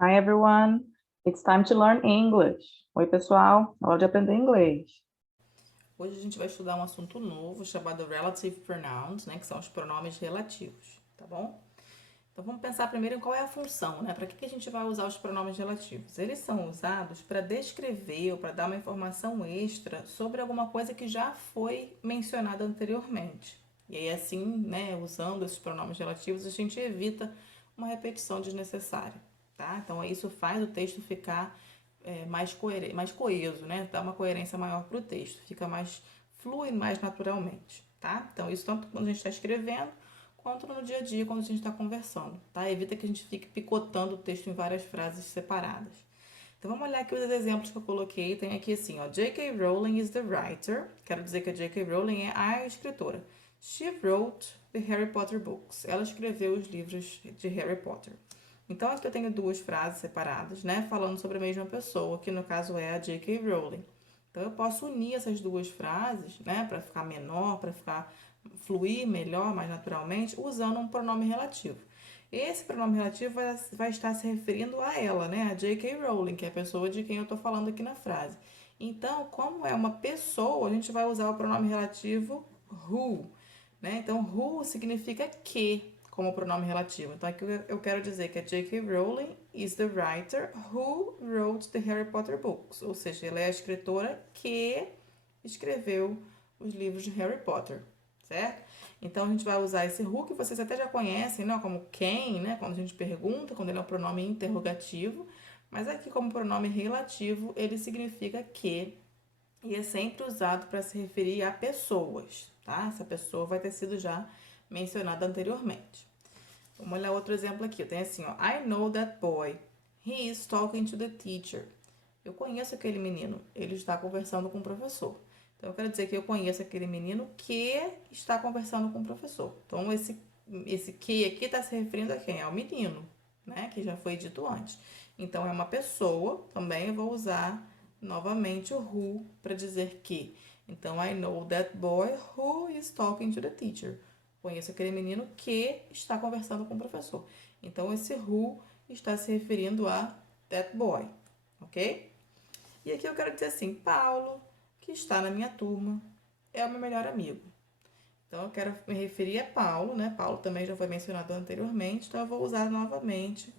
Hi everyone, it's time to learn English. Oi pessoal, hora de aprender inglês. Hoje a gente vai estudar um assunto novo chamado Relative Pronouns, né, que são os pronomes relativos, tá bom? Então vamos pensar primeiro em qual é a função, né? Para que a gente vai usar os pronomes relativos? Eles são usados para descrever ou para dar uma informação extra sobre alguma coisa que já foi mencionada anteriormente. E aí assim, né, usando esses pronomes relativos, a gente evita uma repetição desnecessária, tá? Então isso faz o texto ficar mais coeso, né? Dá uma coerência maior para o texto, fica mais flui mais naturalmente, tá? Então isso tanto quando a gente está escrevendo quanto no dia a dia quando a gente está conversando, tá? Evita que a gente fique picotando o texto em várias frases separadas. Então vamos olhar aqui os exemplos que eu coloquei. Tem aqui assim, ó, J.K. Rowling is the writer. Quero dizer que a J.K. Rowling é a escritora. She wrote the Harry Potter books. Ela escreveu os livros de Harry Potter. Então aqui eu tenho duas frases separadas, né, falando sobre a mesma pessoa, que no caso é a J.K. Rowling. Então eu posso unir essas duas frases, né, para ficar menor, para ficar fluir melhor, mais naturalmente, usando um pronome relativo. Esse pronome relativo vai estar se referindo a ela, né, a J.K. Rowling, que é a pessoa de quem eu estou falando aqui na frase. Então, como é uma pessoa, a gente vai usar o pronome relativo who, né? Então, who significa que como pronome relativo. Então, aqui eu quero dizer que a J.K. Rowling is the writer who wrote the Harry Potter books. Ou seja, ela é a escritora que escreveu os livros de Harry Potter, certo? Então, a gente vai usar esse who, que vocês até já conhecem, né? Como quem, né? Quando a gente pergunta, quando ele é um pronome interrogativo. Mas aqui, como pronome relativo, ele significa que e é sempre usado para se referir a pessoas, tá? Essa pessoa vai ter sido já mencionada anteriormente. Vamos olhar outro exemplo aqui. Tem assim, ó. I know that boy. He is talking to the teacher. Eu conheço aquele menino. Ele está conversando com o professor. Então, eu quero dizer que eu conheço aquele menino que está conversando com o professor. Então, esse que aqui está se referindo a quem? Ao menino, né? Que já foi dito antes. Então, é uma pessoa. Também eu vou usar novamente o who para dizer que. Então, I know that boy who is talking to the teacher. Conheço aquele menino que está conversando com o professor. Então, esse who está se referindo a that boy, ok? E aqui eu quero dizer assim: Paulo, que está na minha turma, é o meu melhor amigo. Então, eu quero me referir a Paulo, né? Paulo também já foi mencionado anteriormente, então eu vou usar novamente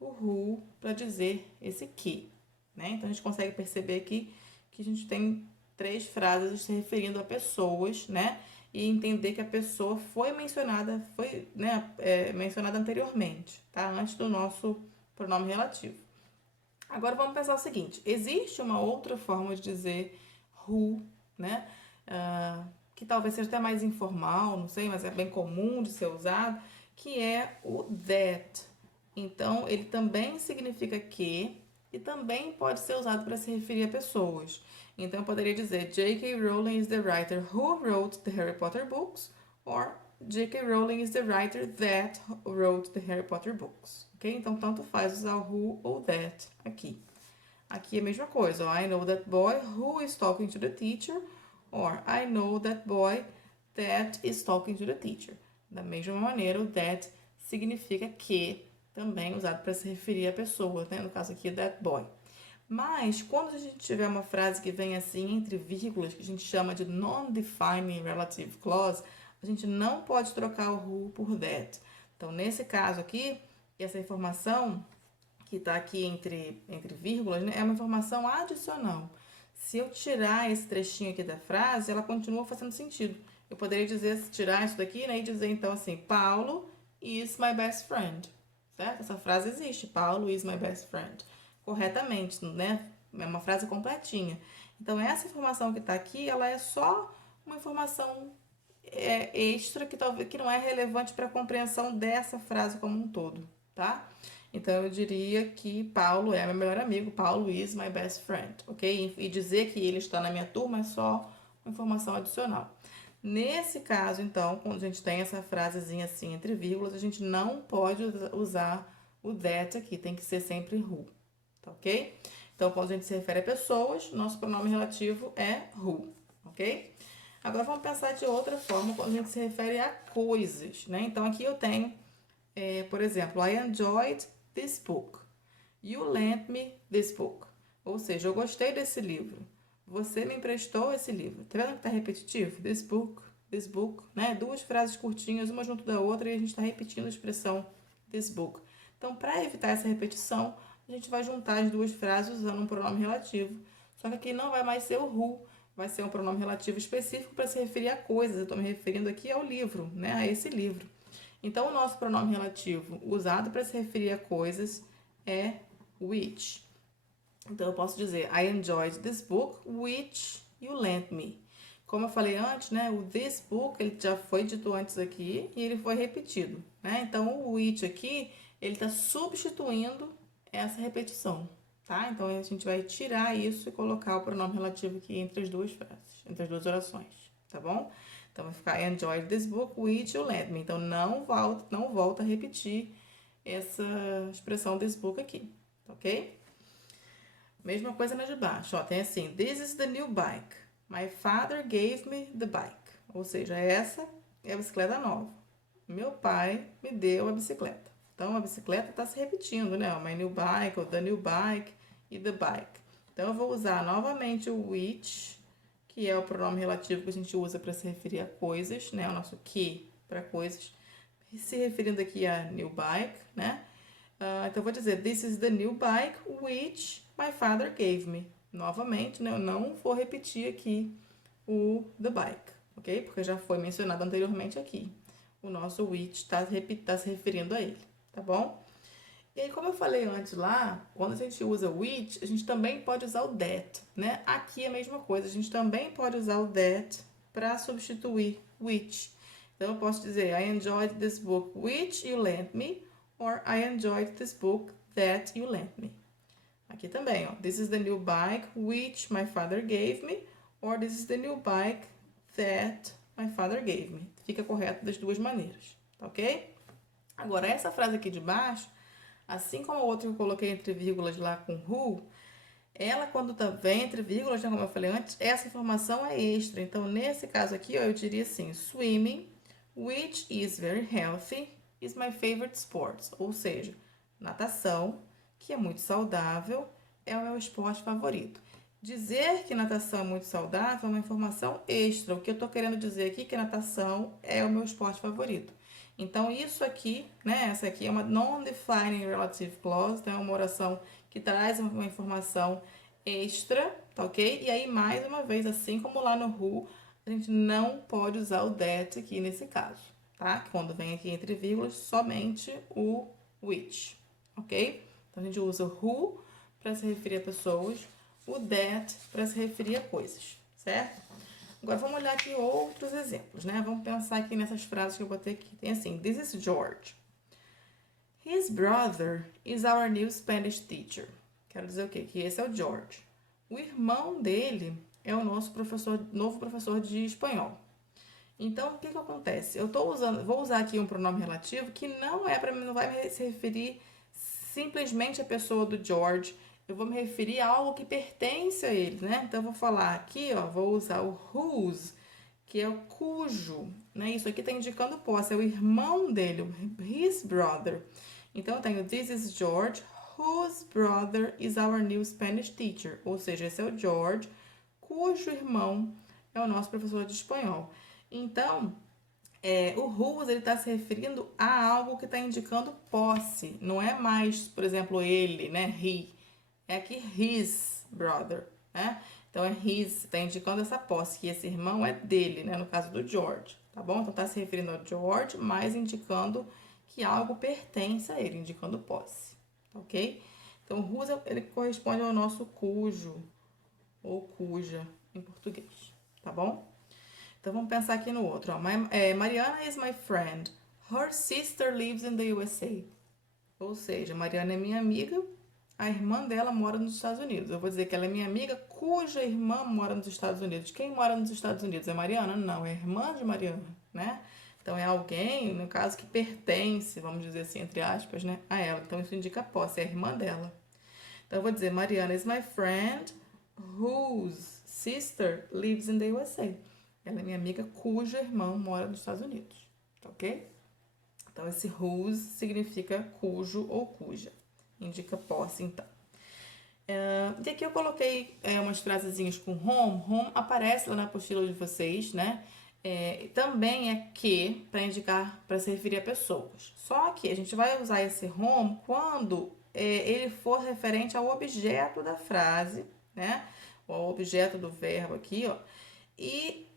o who para dizer esse que, né? Então, a gente consegue perceber aqui que a gente tem três frases se referindo a pessoas, né? E entender que a pessoa foi mencionada, foi, né, mencionada anteriormente, tá? Antes do nosso pronome relativo. Agora vamos pensar o seguinte: existe uma outra forma de dizer who, né? Que talvez seja até mais informal, não sei, mas é bem comum de ser usado, que é o that. Então, ele também significa que e também pode ser usado para se referir a pessoas. Então, eu poderia dizer J.K. Rowling is the writer who wrote the Harry Potter books, or J.K. Rowling is the writer that wrote the Harry Potter books. Ok? Então, tanto faz usar o who ou that aqui. Aqui é a mesma coisa. I know that boy who is talking to the teacher, or I know that boy that is talking to the teacher. Da mesma maneira, o that significa que, também usado para se referir a pessoa, né? No caso aqui, that boy. Mas, quando a gente tiver uma frase que vem assim entre vírgulas, que a gente chama de non-defining relative clause, a gente não pode trocar o who por that. Então, nesse caso aqui, essa informação que está aqui entre vírgulas, né, é uma informação adicional. Se eu tirar esse trechinho aqui da frase, ela continua fazendo sentido. Eu poderia dizer, tirar isso daqui, né, e dizer então assim, Paulo is my best friend, certo? Essa frase existe, Paulo is my best friend, corretamente, né? É uma frase completinha. Então, essa informação que está aqui, ela é só uma informação extra que talvez que não é relevante para a compreensão dessa frase como um todo, tá? Então eu diria que Paulo é meu melhor amigo, Paulo is my best friend, ok? E dizer que ele está na minha turma é só uma informação adicional. Nesse caso, então, quando a gente tem essa frasezinha assim entre vírgulas, a gente não pode usar o that aqui, tem que ser sempre who, tá ok? Então, quando a gente se refere a pessoas, nosso pronome relativo é who, ok? Agora vamos pensar de outra forma quando a gente se refere a coisas, né? Então aqui eu tenho, por exemplo, I enjoyed this book. You lent me this book. Ou seja, eu gostei desse livro. Você me emprestou esse livro. Tá vendo que tá repetitivo? This book, né? Duas frases curtinhas, uma junto da outra, e a gente está repetindo a expressão this book. Então, para evitar essa repetição, a gente vai juntar as duas frases usando um pronome relativo. Só que aqui não vai mais ser o who, vai ser um pronome relativo específico para se referir a coisas. Eu estou me referindo aqui ao livro, né? A esse livro. Então, o nosso pronome relativo usado para se referir a coisas é which. Então, eu posso dizer, I enjoyed this book, which you lent me. Como eu falei antes, né, o this book, ele já foi dito antes aqui e ele foi repetido, né? Então, o which aqui, ele está substituindo essa repetição, tá? Então, a gente vai tirar isso e colocar o pronome relativo aqui entre as duas frases, entre as duas orações, tá bom? Então, vai ficar, I enjoyed this book, which you lent me. Então, não volta a repetir essa expressão this book aqui, ok? Mesma coisa na de baixo, ó, tem assim, this is the new bike. My father gave me the bike. Ou seja, essa é a bicicleta nova. Meu pai me deu a bicicleta. Então, a bicicleta está se repetindo, né? My new bike, ou the new bike e the bike. Então, eu vou usar novamente o which, que é o pronome relativo que a gente usa para se referir a coisas, né? O nosso que para coisas. Se referindo aqui a new bike, né? Então, eu vou dizer, this is the new bike which my father gave me. Novamente, né? Eu não vou repetir aqui o the bike, ok? Porque já foi mencionado anteriormente aqui. O nosso which está se referindo a ele, tá bom? E aí, como eu falei antes lá, quando a gente usa which, a gente também pode usar o that, né? Aqui é a mesma coisa, a gente também pode usar o that para substituir which. Então, eu posso dizer, I enjoyed this book which you lent me, or I enjoyed this book that you lent me. Aqui também, ó. This is the new bike which my father gave me, or this is the new bike that my father gave me. Fica correto das duas maneiras, tá ok? Agora, essa frase aqui de baixo, assim como a outra que eu coloquei entre vírgulas lá com who, ela quando vem entre vírgulas, né, como eu falei antes, essa informação é extra. Então, nesse caso aqui, ó, eu diria assim, swimming, which is very healthy, is my favorite sport. Ou seja, natação, que é muito saudável, é o meu esporte favorito. Dizer que natação é muito saudável é uma informação extra. O que eu estou querendo dizer aqui é que natação é o meu esporte favorito. Então, isso aqui, né, essa aqui é uma non-defining relative clause, então é uma oração que traz uma informação extra, tá ok? E aí, mais uma vez, assim como lá no who, a gente não pode usar o that aqui nesse caso, tá? Quando vem aqui entre vírgulas, somente o which, ok? Então, a gente usa o who para se referir a pessoas, o that para se referir a coisas, certo? Agora, vamos olhar aqui outros exemplos, né? Vamos pensar aqui nessas frases que eu botei aqui. Tem assim, this is George. His brother is our new Spanish teacher. Quero dizer o quê? Que esse é o George. O irmão dele é o nosso novo professor de espanhol. Então, o que acontece? Vou usar aqui um pronome relativo que não vai se referir simplesmente à pessoa do George. Eu vou me referir a algo que pertence a ele, né? Então, eu vou falar aqui, ó, vou usar o whose, que é o cujo, né? Isso aqui está indicando posse, é o irmão dele, o his brother. Então, eu tenho this is George, whose brother is our new Spanish teacher. Ou seja, esse é o George, cujo irmão é o nosso professor de espanhol. Então, o whose, ele está se referindo a algo que está indicando posse. Não é mais, por exemplo, ele, né? He. É aqui his brother, né? Então, é his, está indicando essa posse, que esse irmão é dele, né? No caso do George, tá bom? Então, está se referindo ao George, mas indicando que algo pertence a ele, indicando posse, ok? Então, whose, ele corresponde ao nosso cujo, ou cuja, em português, tá bom? Então, vamos pensar aqui no outro, ó. Mariana is my friend. Her sister lives in the USA. Ou seja, Mariana é minha amiga, a irmã dela mora nos Estados Unidos. Eu vou dizer que ela é minha amiga cuja irmã mora nos Estados Unidos. Quem mora nos Estados Unidos? É Mariana? Não, é irmã de Mariana, né? Então, é alguém, no caso, que pertence, vamos dizer assim, entre aspas, né, a ela. Então, isso indica posse, é a irmã dela. Então, eu vou dizer, Mariana is my friend whose sister lives in the USA. Ela é minha amiga cuja irmã mora nos Estados Unidos, tá ok? Então, esse whose significa cujo ou cuja. Indica posse, então. E aqui eu coloquei umas frasezinhas com home. Home aparece lá na apostila de vocês, né? Também é que, para indicar, para se referir a pessoas. Só que a gente vai usar esse home quando ele for referente ao objeto da frase, né? O objeto do verbo aqui, ó.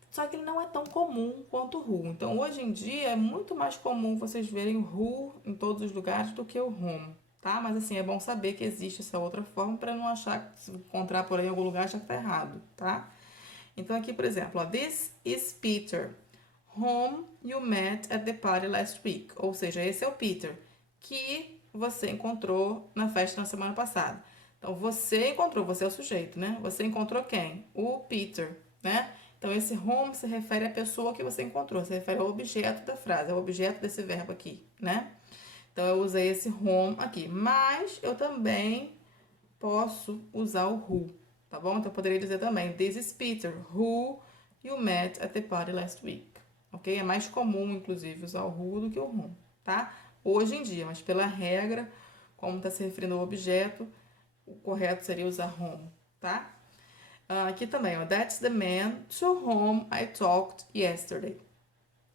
Só que ele não é tão comum quanto o who. Então, hoje em dia, é muito mais comum vocês verem o who em todos os lugares do que o whom, tá? Mas assim, é bom saber que existe essa outra forma para não achar, se encontrar por aí em algum lugar, achar que tá errado, tá? Então, aqui, por exemplo, ó, this is Peter, whom you met at the party last week. Ou seja, esse é o Peter, que você encontrou na festa na semana passada. Então, você encontrou, você é o sujeito, né? Você encontrou quem? O Peter, né? Então, esse whom se refere à pessoa que você encontrou, se refere ao objeto da frase, ao objeto desse verbo aqui, né? Então, eu usei esse whom aqui. Mas, eu também posso usar o who, tá bom? Então, eu poderia dizer também, this is Peter, who you met at the party last week. Ok? É mais comum, inclusive, usar o who do que o whom, tá? Hoje em dia, mas pela regra, como está se referindo ao objeto, o correto seria usar whom, tá? Aqui também, ó, that's the man to whom I talked yesterday.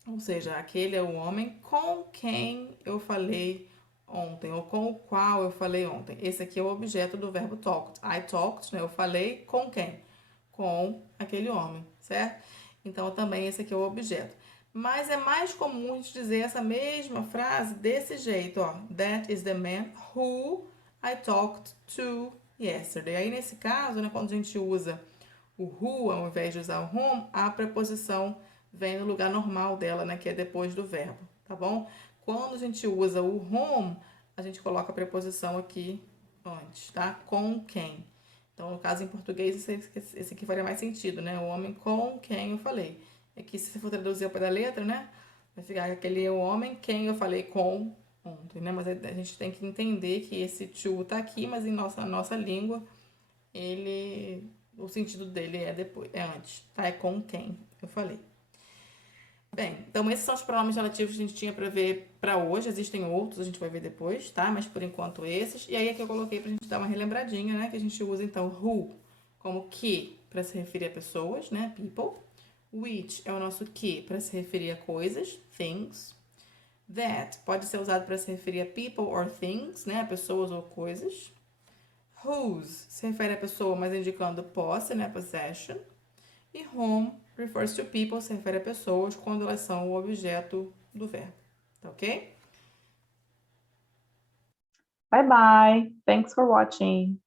Ou seja, aquele é o homem com quem eu falei ontem, ou com o qual eu falei ontem. Esse aqui é o objeto do verbo talked. I talked, né? Eu falei com quem? Com aquele homem, certo? Então, também esse aqui é o objeto. Mas é mais comum a gente dizer essa mesma frase desse jeito, ó. That is the man who I talked to yesterday. Aí, nesse caso, né, quando a gente usa o who ao invés de usar o whom, a preposição vem no lugar normal dela, né, que é depois do verbo, tá bom? Quando a gente usa o whom, a gente coloca a preposição aqui antes, tá? Com quem. Então, no caso em português, esse aqui faria mais sentido, né? O homem com quem eu falei. Aqui, se você for traduzir ao pé da letra, né? Vai ficar aquele o homem quem eu falei com ontem, né? Mas a gente tem que entender que esse to tá aqui, mas em nossa língua, o sentido dele é depois, é antes, tá? É com quem eu falei. Bem, então esses são os pronomes relativos que a gente tinha para ver para hoje. Existem outros, a gente vai ver depois, tá? Mas por enquanto esses. E aí aqui eu coloquei pra gente dar uma relembradinha, né? Que a gente usa então who como que para se referir a pessoas, né? People. Which é o nosso que para se referir a coisas, things. That pode ser usado para se referir a people or things, né? Pessoas ou coisas. Whose se refere a pessoa, mas indicando posse, né? Possession. E whom refers to people, se refere a pessoas quando elas são o objeto do verbo. Tá ok? Bye bye. Thanks for watching.